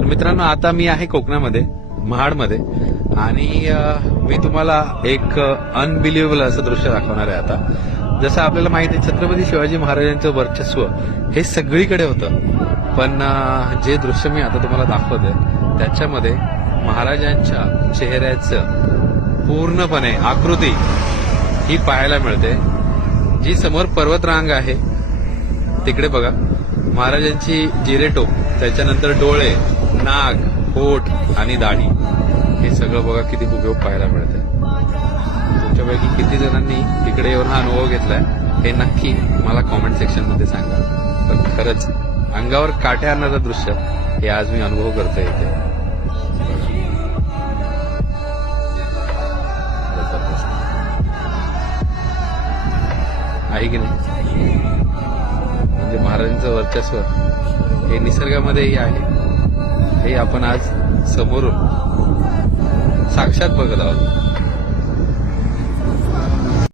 तर मित्रांनो, आता मी आहे कोकणामध्ये, महाडमध्ये, आणि मी तुम्हाला एक अनबिलिव्हेबल असं दृश्य दाखवणार आहे. आता जसं आपल्याला माहिती आहे, छत्रपती शिवाजी महाराजांचं वर्चस्व हे सगळीकडे होतं, पण जे दृश्य मी आता तुम्हाला दाखवतोय त्याच्यामध्ये महाराजांच्या चेहऱ्याचं पूर्णपणे आकृती ही पाहायला मिळते. जी समोर पर्वतरांग आहे तिकडे बघा, महाराजांची जिरेटोप, त्याच्यानंतर डोळे, नाक, होठ आणि दाढी, हे सगळं बघा किती हुबेहूब पाहायला मिळते. तुमच्यापैकी किती जणांनी तिकडे येऊन हा अनुभव घेतलाय हे नक्की मला कॉमेंट सेक्शन मध्ये सांगा. पण खरंच अंगावर काटे आणणारं दृश्य हे आज मी अनुभव करतोय इथे. आहे की नाही? म्हणजे महाराजांचं वर्चस्व हे निसर्गामध्येही आहे, हे आपण आज समोरून साक्षात बघत आहोत.